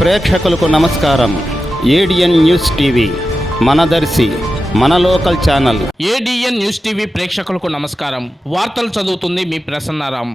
ప్రేక్షకులకు నమస్కారం. ADN news TV మనదర్శి మన local channel. ADN news TV ప్రేక్షకులకు నమస్కారం. వార్తలు చదువుతుంది మీ ప్రసన్నారాం.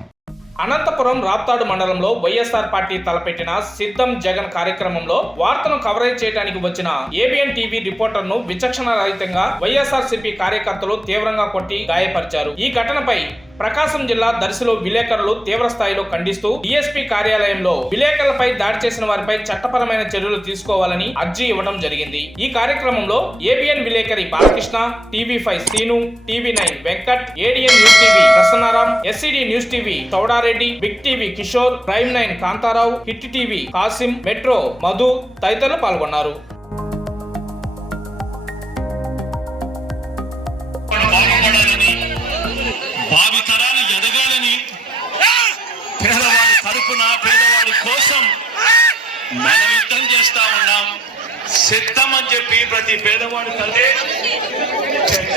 అనంతపురం రాప్తాడు మండలంలో వైఎస్ఆర్ పార్టీ తలపెట్టిన సిద్ధం జగన్ కార్యక్రమంలో వార్తను కవరేజ్ చేయడానికి వచ్చిన ఏబిఎన్ టీవీ రిపోర్టర్ ను విచక్షణ రహితంగా వైఎస్ఆర్సీపీ కార్యకర్తలు తీవ్రంగా కొట్టి గాయపరిచారు. ఈ ఘటనపై ప్రకాశం జిల్లా దర్శిలో విలేకరులు తీవ్ర స్థాయిలో ఖండిస్తూ డీఎస్పీ కార్యాలయంలో విలేకరులపై దాడి చేసిన వారిపై చట్టపరమైన చర్యలు తీసుకోవాలని అర్జీ ఇవ్వడం జరిగింది. ఈ కార్యక్రమంలో ఏబిఎన్ విలేకరి Balakrishna, TV5 Srinu, TV9 Venkat, ADN news TV Prasannaram, SCD news TV Chowdareddy, Big TV Kishore, Prime9 Kantharao, Hit TV Kasim, Metro Madhu తదితరులు పాల్గొన్నారు. భావితరాలు ఎదగాలని పేదవాడి తరపున పేదవాడి కోసం మనం యుద్ధం చేస్తా ఉన్నాం. సిద్ధం అని చెప్పి ప్రతి పేదవాడి తల్లి చెడ్డ